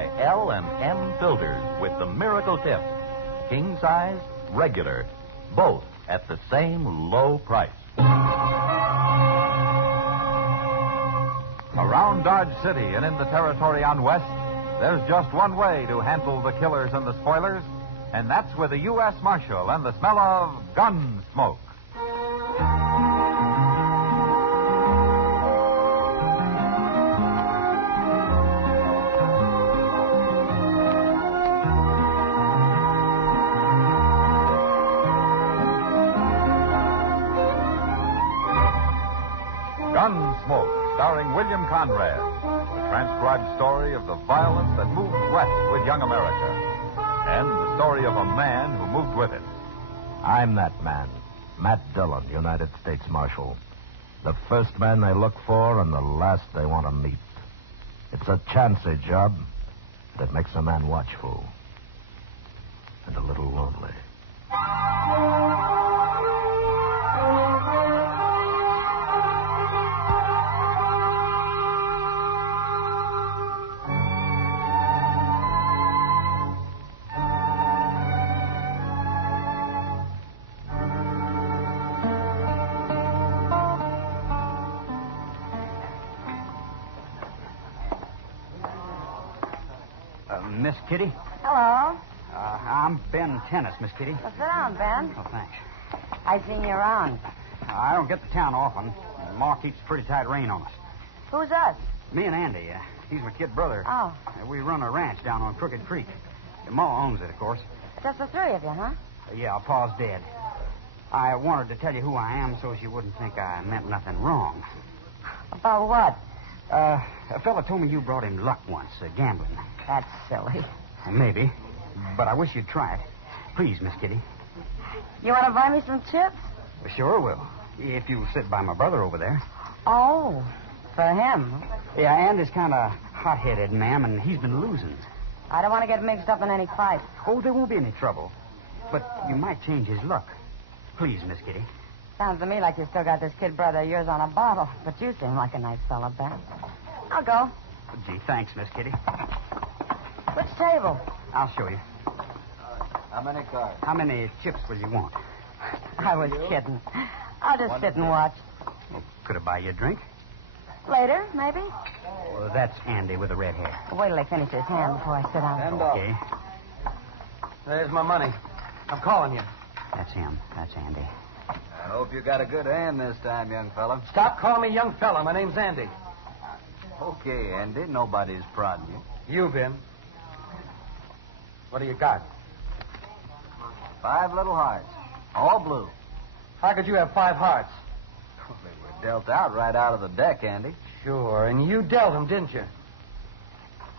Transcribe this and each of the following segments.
by L&M Builders with the miracle tip. King size, regular, both at the same low price. Around Dodge City and in the territory on West, there's just one way to handle the killers and the spoilers, and that's with a U.S. Marshal and the smell of Gunsmoke. Gunsmoke, starring William Conrad, the transcribed story of the violence that moved west with young America, and the story of a man who moved with it. I'm that man, Matt Dillon, United States Marshal. The first man they look for and the last they want to meet. It's a chancy job that makes a man watchful and a little lonely. Miss Kitty? Hello. I'm Ben Tennis, Miss Kitty. Well, sit down, Ben. Oh, thanks. I seen you around. I don't get to town often. Ma keeps a pretty tight rein on us. Who's us? Me and Andy. He's my kid brother. Oh. We run a ranch down on Crooked Creek. Ma owns it, of course. Just the three of you, huh? Yeah, Pa's dead. I wanted to tell you who I am so you wouldn't think I meant nothing wrong. About what? A fella told me you brought him luck once, gambling. That's silly. Maybe. But I wish you'd try it. Please, Miss Kitty. You want to buy me some chips? Sure will. If you'll sit by my brother over there. Oh, for him. Yeah, Andy's kind of hot-headed, ma'am, and he's been losing. I don't want to get mixed up in any fight. Oh, there won't be any trouble. But you might change his luck. Please, Miss Kitty. Sounds to me like you still got this kid brother of yours on a bottle. But you seem like a nice fella, Ben. I'll go. Gee, thanks, Miss Kitty. Which table? I'll show you. How many cards? How many chips will you want? I was kidding. I'll just sit and watch. Well, could I buy you a drink? Later, maybe. Well, that's Andy with the red hair. Wait till I finish his hand before I sit down. Okay. There's my money. I'm calling you. That's him. That's Andy. I hope you got a good hand this time, young fella. Stop calling me young fella. My name's Andy. Okay, Andy. Nobody's prodding you. You, Ben. What do you got? 5 little hearts. All blue. How could you have 5 hearts? Well, they were dealt out right out of the deck, Andy. Sure, and you dealt them, didn't you?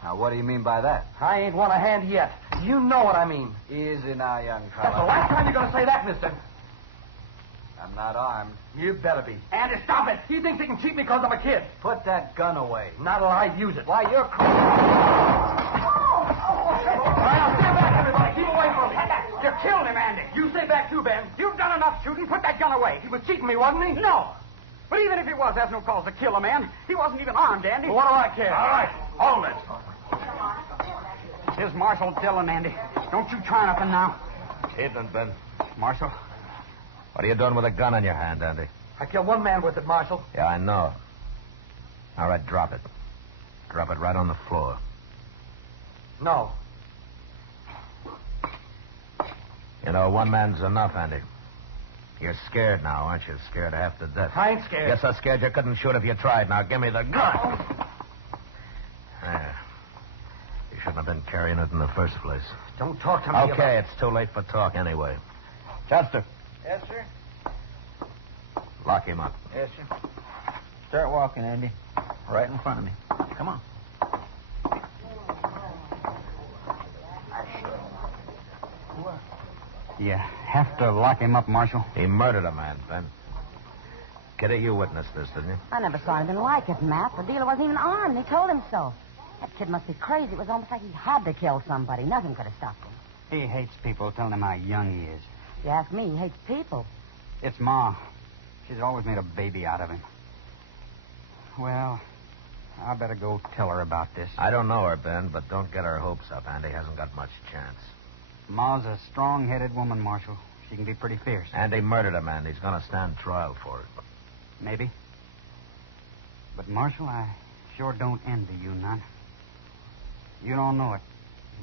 Now, what do you mean by that? I ain't won a hand yet. You know what I mean. Easy now, young That's the fella. last time you're going to say that, mister. I'm not armed. You better be. Andy, stop it. He thinks he can cheat me because I'm a kid. Put that gun away. Not till I use it. Why, you're crazy. All right, now stand back, everybody. Keep away from me. You killed him, Andy. You stay back, too, Ben. You've done enough shooting. Put that gun away. He was cheating me, wasn't he? No. But even if he was, that's no cause to kill a man. He wasn't even armed, Andy. Well, what do I care? All right, hold it. Here's Marshal Dillon, Andy. Don't you try nothing now. Evening, Ben. Marshal? What are you doing with a gun in your hand, Andy? I killed one man with it, Marshal. Yeah, I know. All right, drop it. Drop it right on the floor. No. You know, one man's enough, Andy. You're scared now, aren't you? Scared half to death. I ain't scared. You're so scared you couldn't shoot if you tried. Now, give me the gun. There. You shouldn't have been carrying it in the first place. Don't talk to me Okay, it's too late for talk anyway. Chester, Yes, sir. lock him up. Yes, sir. Start walking, Andy. Right in front of me. Come on. You have to lock him up, Marshal. He murdered a man, Ben. Kitty, you witnessed this, didn't you? I never saw anything like it, Matt. The dealer wasn't even armed. He told him so. That kid must be crazy. It was almost like he had to kill somebody. Nothing could have stopped him. He hates people telling him how young he is. If you ask me, he hates people. It's Ma. She's always made a baby out of him. Well, I better go tell her about this. I don't know her, Ben, but don't get her hopes up. Andy hasn't got much chance. Ma's a strong-headed woman, Marshal. She can be pretty fierce. Andy murdered a man. He's going to stand trial for it. Maybe. But, Marshal, I sure don't envy you none. You don't know it,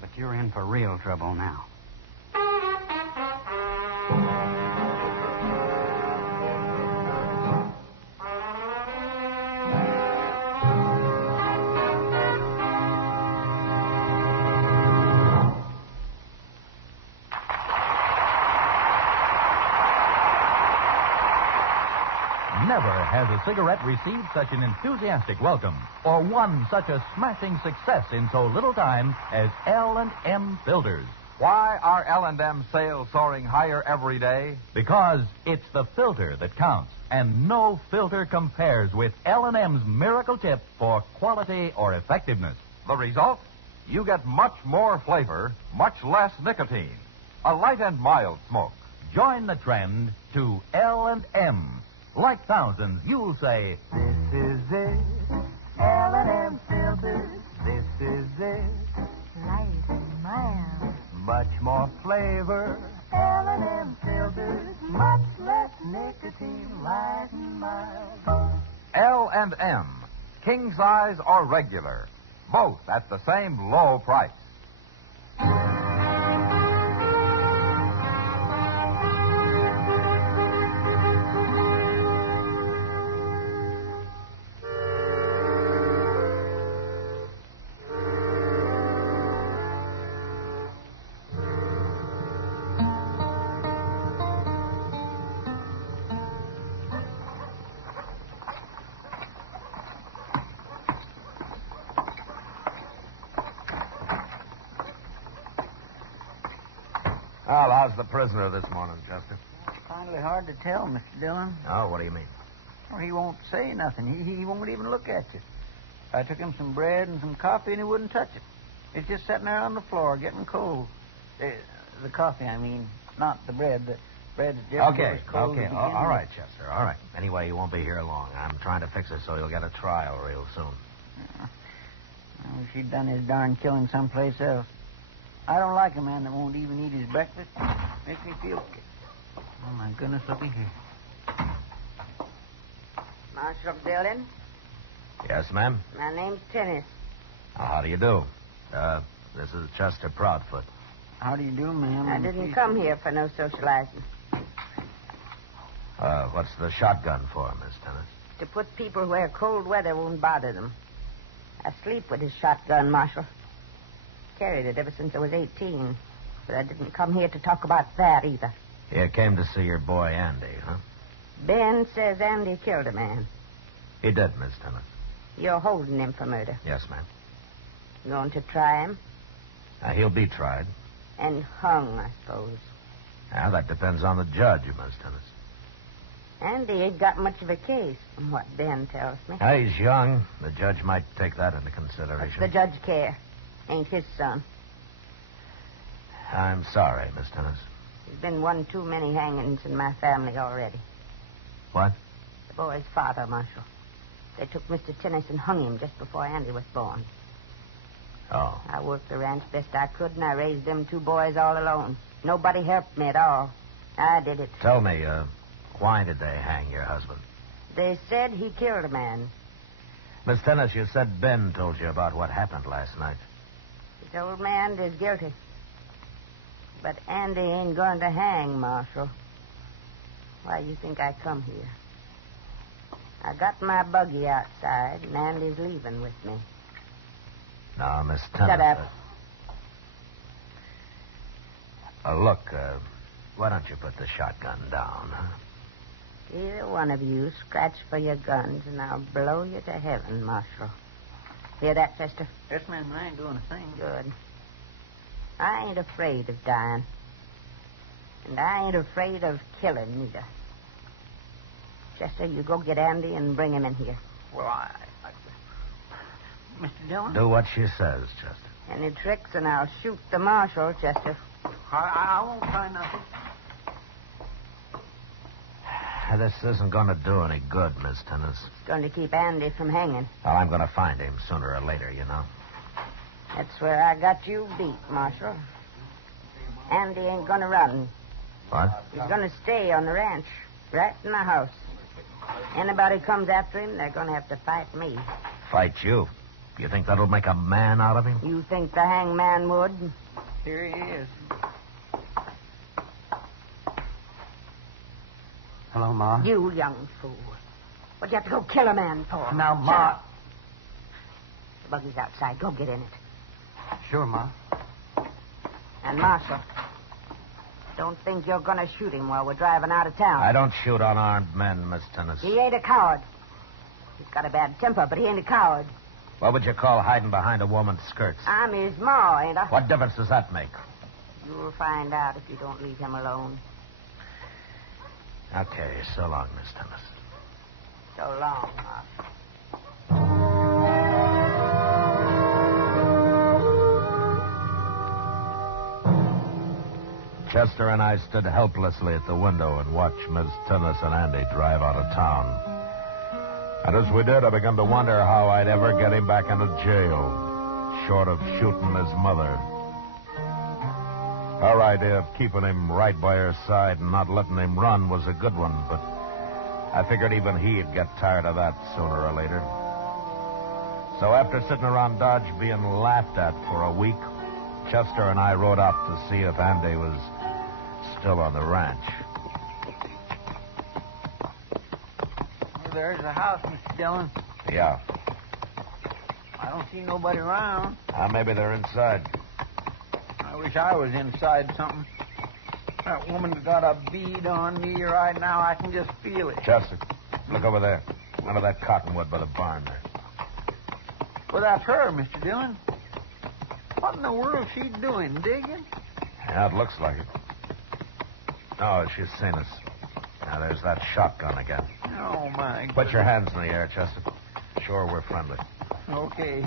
but you're in for real trouble now. Never has a cigarette received such an enthusiastic welcome or won such a smashing success in so little time as L&M filters. Why are L&M sales soaring higher every day? Because it's the filter that counts, and no filter compares with L&M's miracle tip for quality or effectiveness. The result? You get much more flavor, much less nicotine. A light and mild smoke. Join the trend to L&M. Like thousands, you'll say, This is it, L&M filters. This is it, light and mild. Much more flavor, L&M filters. Much less nicotine, light and mild. L&M, king size or regular, both at the same low price. Well, how's the prisoner this morning, Chester? It's kindly hard to tell, Mr. Dillon. Oh, what do you mean? Well, he won't say nothing. He won't even look at you. I took him some bread and some coffee, and he wouldn't touch it. It's just sitting there on the floor, getting cold. The coffee, I mean, not the bread. The bread's just Okay, as cold okay. as it All begins. right, Chester, all right. Anyway, you won't be here long. I'm trying to fix it so you'll get a trial real soon. I wish he'd done his darn killing someplace else. I don't like a man that won't even eat his breakfast. Makes me feel sick. Oh, my goodness, look at here. Marshal Dillon, Yes, ma'am? my name's Tennis. How do you do? This is Chester Proudfoot. How do you do, ma'am? I didn't come here for no socializing. What's the shotgun for, Miss Tennis? To put people where cold weather won't bother them. I sleep with his shotgun, Marshal. Carried it ever since I was 18. But I didn't come here to talk about that either. You came to see your boy Andy, huh? Ben says Andy killed a man. He did, Miss Tennis. You're holding him for murder. Yes, ma'am. Going to try him He'll be tried. and hung, I suppose. Now, that depends on the judge, Miss Tennis. Andy ain't got much of a case, from what Ben tells me. He's young. The judge might take that into What's consideration. the judge care? Ain't his son. I'm sorry, Miss Tennis. There's been one too many hangings in my family already. What? The boy's father, Marshal. They took Mr. Tennis and hung him just before Andy was born. Oh. I worked the ranch best I could, and I raised them two boys all alone. Nobody helped me at all. I did it. Tell me, why did they hang your husband? They said he killed a man. Miss Tennis, you said Ben told you about what happened last night. This old man is guilty. But Andy ain't going to hang, Marshal. Why you think I come here? I got my buggy outside, and Andy's leaving with me. No, Miss Tennis. Shut up. Look, why don't you put the shotgun down, huh? Either one of you scratch for your guns, and I'll blow you to heaven, Marshal. Hear that, Chester? Yes, ma'am, I ain't doing a thing. Good. I ain't afraid of dying. And I ain't afraid of killing either. Chester, you go get Andy and bring him in here. Well, Mr. Dillon? Do what she says, Chester. Any tricks, and I'll shoot the marshal, Chester. I won't try nothing. This isn't going to do any good, Miss Tennis. It's going to keep Andy from hanging. Well, I'm going to find him sooner or later, you know. That's where I got you beat, Marshal. Andy ain't going to run. What? He's going to stay on the ranch, right in my house. Anybody comes after him, they're going to have to fight me. Fight you? You think that'll make a man out of him? You think the hangman would? Here he is. Hello, Ma. You young fool. What'd you have to go kill a man for? Now, Ma. The buggy's outside. Go get in it. Sure, Ma. And Marshal, don't think you're going to shoot him while we're driving out of town. I don't shoot unarmed men, Miss Tennis. He ain't a coward. He's got a bad temper, but he ain't a coward. What would you call hiding behind a woman's skirts? I'm his ma, ain't I? What difference does that make? You'll find out if you don't leave him alone. Okay, so long, Miss Tennis. So long, Marshal. Chester and I stood helplessly at the window and watched Miss Tennis and Andy drive out of town. And as we did, I began to wonder how I'd ever get him back into jail, short of shooting his mother. Our idea of keeping him right by her side and not letting him run was a good one, but I figured even he'd get tired of that sooner or later. So after sitting around Dodge being laughed at for a week, Chester and I rode out to see if Andy was still on the ranch. Well, there's the house, Mr. Dillon. Yeah. I don't see nobody around. Maybe they're inside. I wish I was inside something. That woman's got a bead on me right now. I can just feel it. Chester, look over there. Under that cottonwood by the barn there. Well, that's her, Mr. Dillon. What in the world's she doing? Digging? Yeah, it looks like it. Oh, she's seen us. Now, there's that shotgun again. Oh, my God. Put your hands in the air, Chester. Sure, we're friendly. Okay.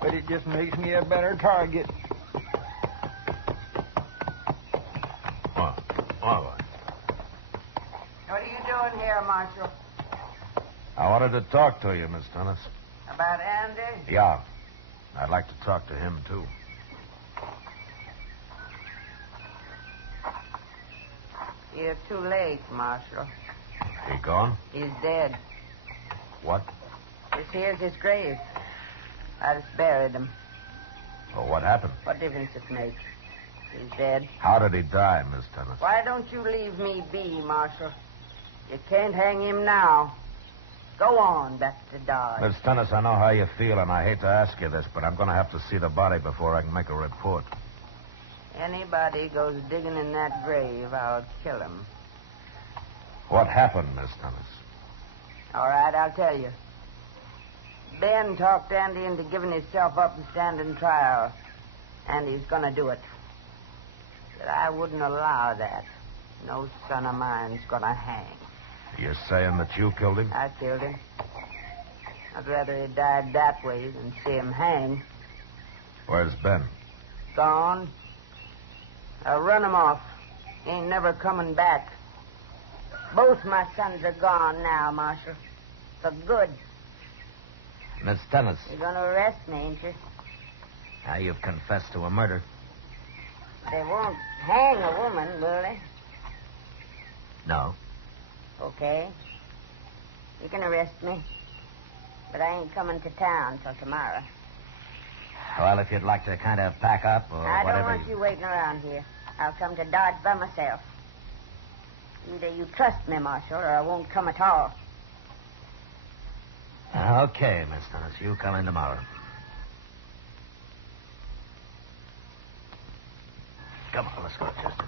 But it just makes me a better target. What are you doing here, Marshal? I wanted to talk to you, Miss Tennis. About Andy? Yeah. I'd like to talk to him, too. You're too late, Marshal. He gone? He's dead. What? This here's his grave. I just buried him. Well, what happened? What difference it makes? He's dead. How did he die, Miss Tennis? Why don't you leave me be, Marshal? You can't hang him now. Go on back to Dodge. Miss Tennis, I know how you feel, and I hate to ask you this, but I'm going to have to see the body before I can make a report. Anybody goes digging in that grave, I'll kill him. What happened, Miss Tennis? All right, I'll tell you. Ben talked Andy into giving himself up and standing trial. And he's going to do it. But I wouldn't allow that. No son of mine's going to hang. You're saying that you killed him? I killed him. I'd rather he died that way than see him hang. Where's Ben? Gone. I'll run him off. He ain't never coming back. Both my sons are gone now, Marshal. For good. Miss Tennis. You're going to arrest me, ain't you? Now you've confessed to a murder. They won't hang a woman, will they? No. Okay. You can arrest me. But I ain't coming to town till tomorrow. Well, if you'd like to kind of pack up or I whatever... don't want you waiting around here. I'll come to Dodge by myself. Either you trust me, Marshal, or I won't come at all. Okay, Miss Tennis. You come in tomorrow. Come on, let's go, Chester.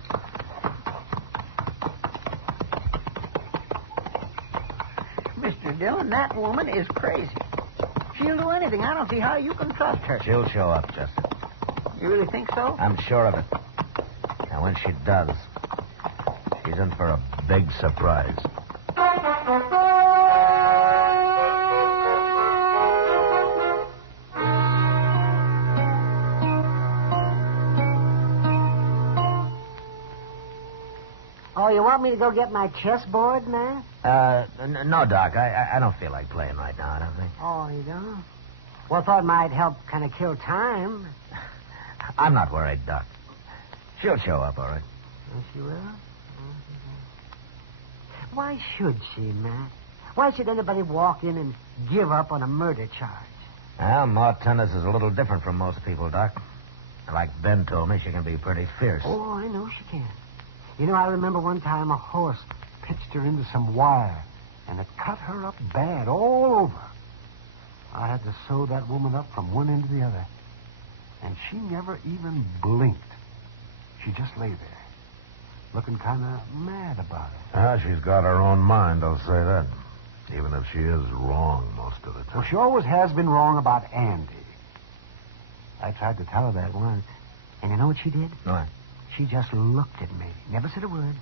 Mr. Dillon, that woman is crazy. She'll do anything. I don't see how you can trust her. She'll show up, Chester. You really think so? I'm sure of it. And when she does, she's in for a big surprise. Oh, you want me to go get my chessboard, man? No, Doc. I don't feel like playing right now, I don't think. Oh, you don't? Well, I thought it might help kind of kill time. I'm not worried, Doc. She'll show up, all right. Yes, she will? Why should she, Matt? Why should anybody walk in and give up on a murder charge? Well, Ma Tennis is a little different from most people, Doc. Like Ben told me, she can be pretty fierce. Oh, I know she can. You know, I remember one time a horse pitched her into some wire, and it cut her up bad all over. I had to sew that woman up from one end to the other. And she never even blinked. She just lay there, looking kind of mad about it. She's got her own mind, I'll say that. Even if she is wrong most of the time. Well, she always has been wrong about Andy. I tried to tell her that once. And you know what she did? What? She just looked at me, never said a word,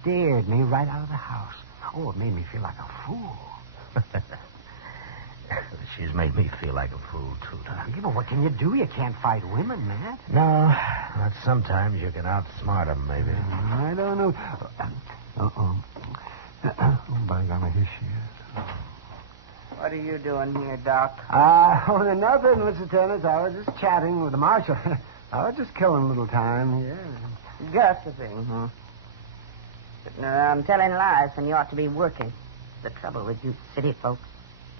stared me right out of the house. Oh, it made me feel like a fool. She's made me feel like a fool, too, Doc. Yeah, but what can you do? You can't fight women, Matt. No, but sometimes you can outsmart them, maybe. I don't know. Uh-oh. Oh, by golly, here she is. What are you doing here, Doc? Nothing, Mr. Tennis. I was just chatting with the marshal. I was just killing a little time here. Gossiping, huh? Sitting around telling lies when you ought to be working. The trouble with you city folks.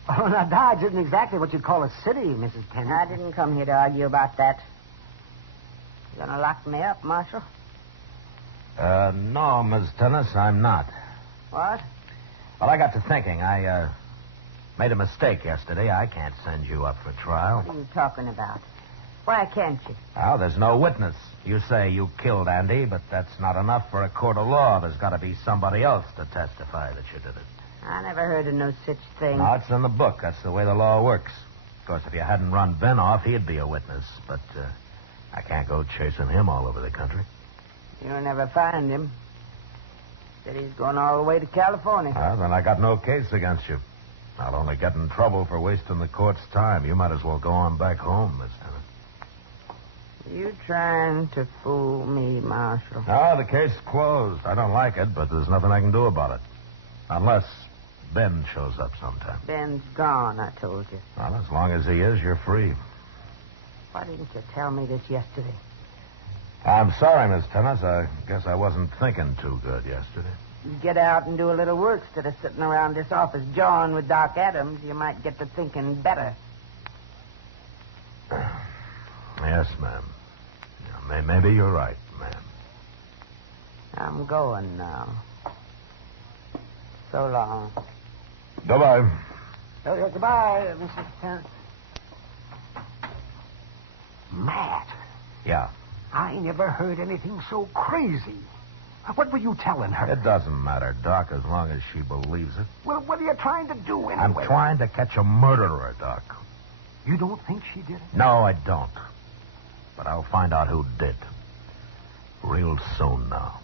Oh, now, Dodge isn't exactly what you'd call a city, Mrs. Tennis. I didn't come here to argue about that. You gonna lock me up, Marshal? No, Miss Tennis, I'm not. What? Well, I got to thinking. I made a mistake yesterday. I can't send you up for trial. What are you talking about? Why can't you? Well, there's no witness. You say you killed Andy, but that's not enough for a court of law. There's got to be somebody else to testify that you did it. I never heard of no such thing. No, it's in the book. That's the way the law works. Of course, if you hadn't run Ben off, he'd be a witness. But I can't go chasing him all over the country. You'll never find him. Said he's going all the way to California. Well, then I got no case against you. I'll only get in trouble for wasting the court's time. You might as well go on back home, Miss Tennant. You trying to fool me, Marshal? No, the case is closed. I don't like it, but there's nothing I can do about it. Unless Ben shows up sometime. Ben's gone, I told you. Well, as long as he is, you're free. Why didn't you tell me this yesterday? I'm sorry, Miss Tennis. I guess I wasn't thinking too good yesterday. You get out and do a little work instead of sitting around this office jawing with Doc Adams. You might get to thinking better. Yes, ma'am. Yeah, maybe you're right, ma'am. I'm going now. So long. Goodbye. Oh, goodbye, Mrs. Tennis. Matt. Yeah. I never heard anything so crazy. What were you telling her? It doesn't matter, Doc, as long as she believes it. Well, what are you trying to do anyway? I'm trying to catch a murderer, Doc. You don't think she did it? No, I don't. But I'll find out who did. Real soon now.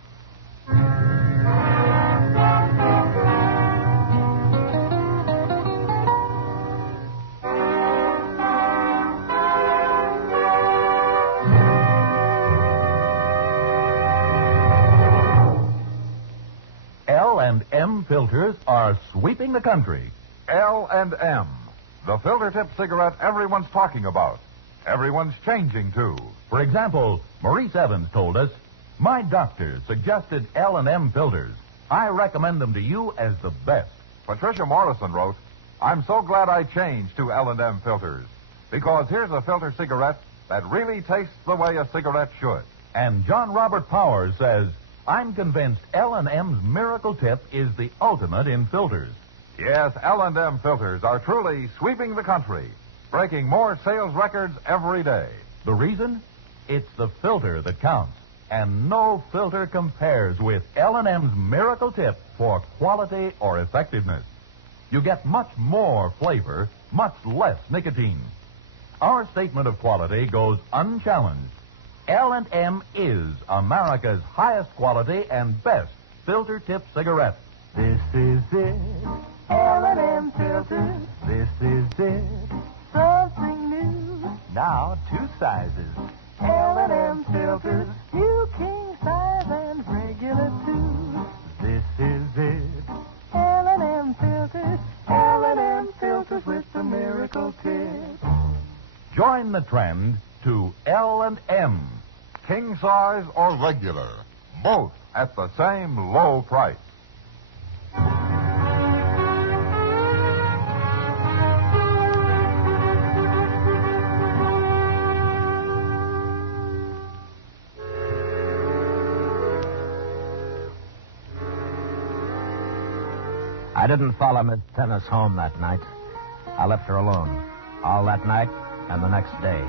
L&M filters are sweeping the country. L&M, the filter tip cigarette everyone's talking about. Everyone's changing to. For example, Maurice Evans told us, "My doctor suggested L&M filters. I recommend them to you as the best." Patricia Morrison wrote, "I'm so glad I changed to L&M filters, because here's a filter cigarette that really tastes the way a cigarette should." And John Robert Powers says, "I'm convinced L&M's Miracle Tip is the ultimate in filters." Yes, L&M filters are truly sweeping the country, breaking more sales records every day. The reason? It's the filter that counts. And no filter compares with L&M's Miracle Tip for quality or effectiveness. You get much more flavor, much less nicotine. Our statement of quality goes unchallenged. L&M is America's highest quality and best filter tip cigarette. This is it, L&M filters. This is it, something new. Now 2 sizes, L&M filters. You king size and regular too. This is it, the trend to L&M. King size or regular, both at the same low price. I didn't follow Miss Tennis home that night. I left her alone, all that night and the next day.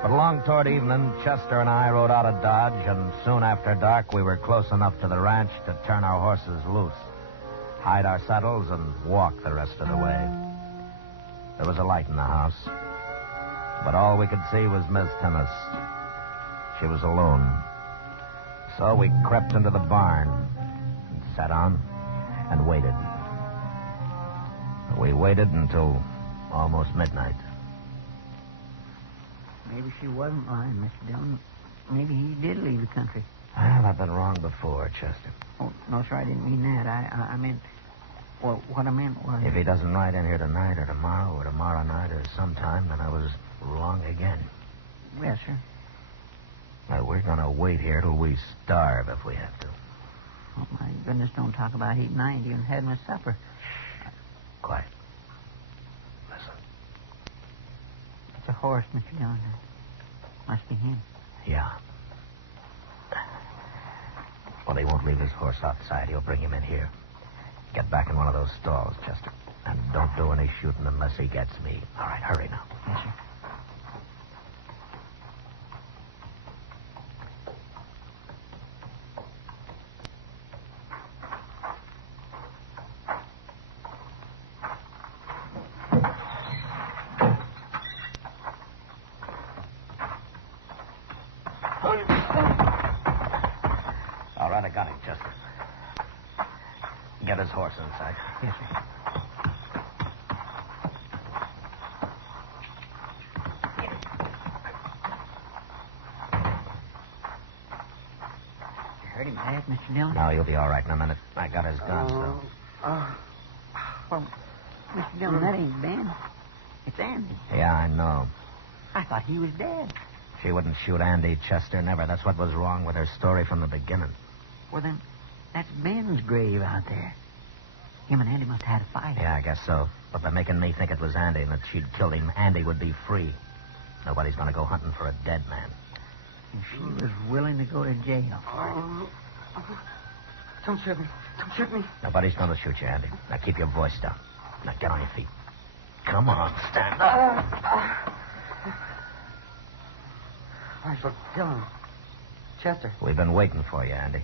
But along toward evening, Chester and I rode out of Dodge, and soon after dark, we were close enough to the ranch to turn our horses loose, hide our saddles, and walk the rest of the way. There was a light in the house, but all we could see was Miss Tennis. She was alone. So we crept into the barn and sat down and waited. We waited until almost midnight. Maybe she wasn't lying, Mr. Dillon. Maybe he did leave the country. Well, I've been wrong before, Chester. Oh, no, sir, I didn't mean that. I meant... Well, what I meant was... If he doesn't ride in here tonight or tomorrow night or sometime, then I was wrong again. Yes, sir. Well, we're going to wait here till we starve if we have to. Oh, my goodness, don't talk about eating. I ain't even had my supper. Quiet. Listen. It's a horse, Mr. Dillon. Must be him. Yeah. Well, he won't leave his horse outside. He'll bring him in here. Get back in one of those stalls, Chester. And don't do any shooting unless he gets me. All right, hurry now. Yes, sir. All right, I got him, Chester. Get his horse inside. Yes, sir. You hurt him bad, Mr. Dillon? No, you'll be all right in a minute. I got his gun, so... Well, Mr. Dillon, that ain't Ben. It's Andy. Yeah, I know. I thought he was dead. She wouldn't shoot Andy, Chester, never. That's what was wrong with her story from the beginning. Well, then, that's Ben's grave out there. Him and Andy must have had a fight. Yeah, I guess so. But by making me think it was Andy and that she'd killed him, Andy would be free. Nobody's going to go hunting for a dead man. And she was willing to go to jail for it. Don't shoot me. Don't shoot me. Nobody's going to shoot you, Andy. Now keep your voice down. Now get on your feet. Come on, stand up. Marshal Dillon. Chester. We've been waiting for you, Andy.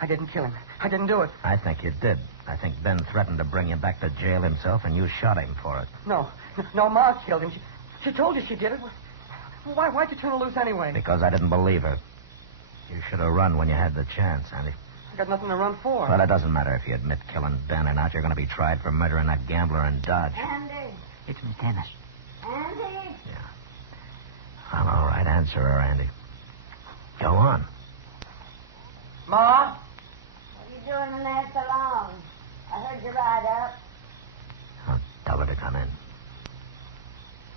I didn't kill him. I didn't do it. I think you did. I think Ben threatened to bring you back to jail himself, and you shot him for it. No, Ma killed him. She told you she did it. Why'd you turn her loose anyway? Because I didn't believe her. You should have run when you had the chance, Andy. I got nothing to run for. Well, it doesn't matter if you admit killing Ben or not. You're going to be tried for murdering that gambler in Dodge. Andy. It's Miss Dennis. Andy. Yeah. Well, all right. Answer her, Andy. Go on. Ma? What are you doing in there so long? I heard you ride up. I'll tell her to come in.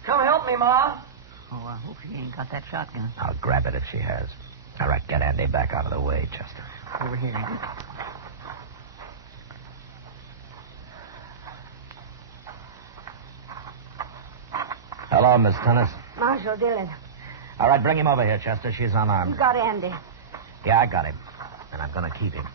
Come help me, Ma. Oh, I hope she ain't got that shotgun. I'll grab it if she has. All right, get Andy back out of the way, Chester. Over here, Andy. Hello, Miss Tennis. Marshal Dillon. All right, bring him over here, Chester. She's unarmed. You got Andy. Yeah, I got him. And I'm going to keep him.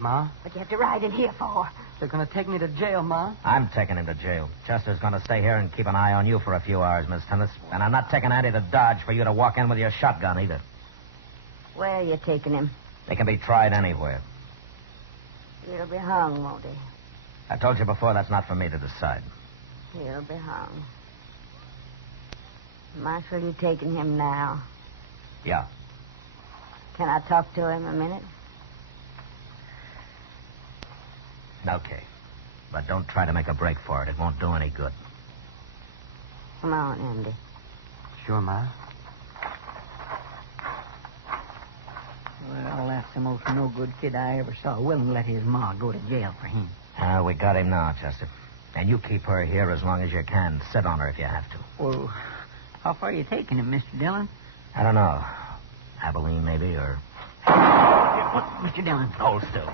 Ma? What you have to ride in here for? They're going to take me to jail, Ma. I'm taking him to jail. Chester's going to stay here and keep an eye on you for a few hours, Miss Tennis. And I'm not taking Andy to Dodge for you to walk in with your shotgun either. Where are you taking him? They can be tried anywhere. He'll be hung, won't he? I told you before that's not for me to decide. He'll be hung. Marshal, you taking him now? Yeah. Can I talk to him a minute? Okay. But don't try to make a break for it. It won't do any good. Come on, Andy. Sure, Ma. Well, that's the most no-good kid I ever saw. Willing to let his ma go to jail for him. We got him now, Chester. And you keep her here as long as you can. Sit on her if you have to. Well, how far are you taking him, Mr. Dillon? I don't know. Abilene, maybe, or... What, Mr. Dillon? Hold still.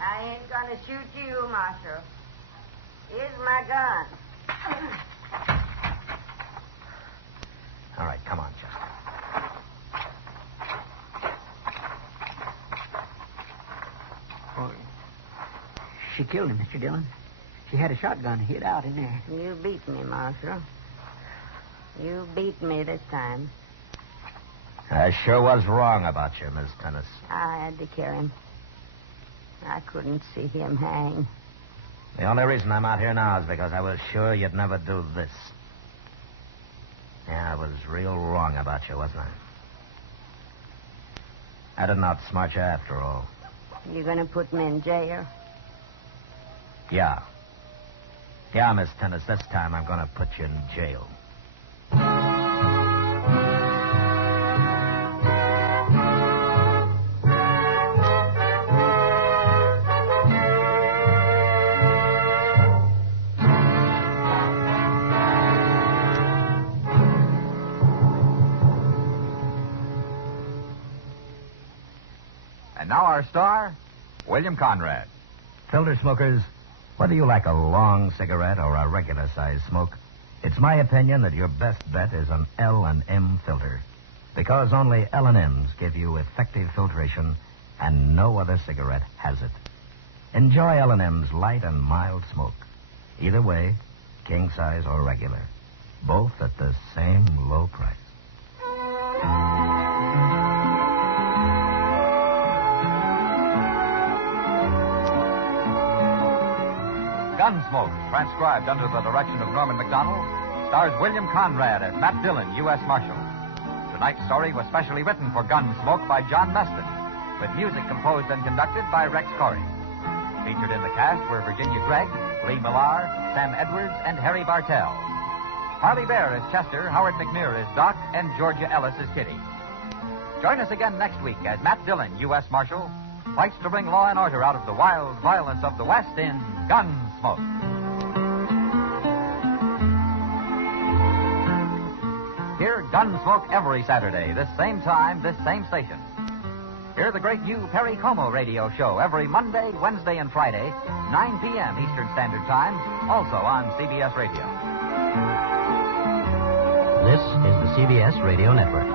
I ain't gonna shoot you, Marshal. Here's my gun. All right, come on, Chester. Oh, she killed him, Mr. Dillon. She had a shotgun hid out in there. You beat me, Marshal. You beat me this time. I sure was wrong about you, Miss Tennis. I had to kill him. I couldn't see him hang. The only reason I'm out here now is because I was sure you'd never do this. Yeah, I was real wrong about you, wasn't I? I didn't outsmart you after all. You gonna put me in jail? Yeah. Yeah, Miss Tennis, this time I'm gonna put you in jail. And now our star, William Conrad. Filter smokers, whether you like a long cigarette or a regular-sized smoke, it's my opinion that your best bet is an L&M filter. Because only L&Ms give you effective filtration, and no other cigarette has it. Enjoy L&M's light and mild smoke. Either way, king size or regular. Both at the same low price. Gunsmoke, transcribed under the direction of Norman Macdonnell, stars William Conrad as Matt Dillon, U.S. Marshal. Tonight's story was specially written for Gunsmoke by John Meston, with music composed and conducted by Rex Corey. Featured in the cast were Virginia Gregg, Lee Millar, Sam Edwards, and Harry Bartell. Harley Bear as Chester, Howard McNear as Doc, and Georgia Ellis as Kitty. Join us again next week as Matt Dillon, U.S. Marshal, fights to bring law and order out of the wild violence of the West in Gunsmoke. Hear Gunsmoke every Saturday, this same time, this same station. Hear the great new Perry Como radio show every Monday, Wednesday, and Friday, 9 p.m. Eastern Standard Time, also on CBS Radio. This is the CBS Radio Network.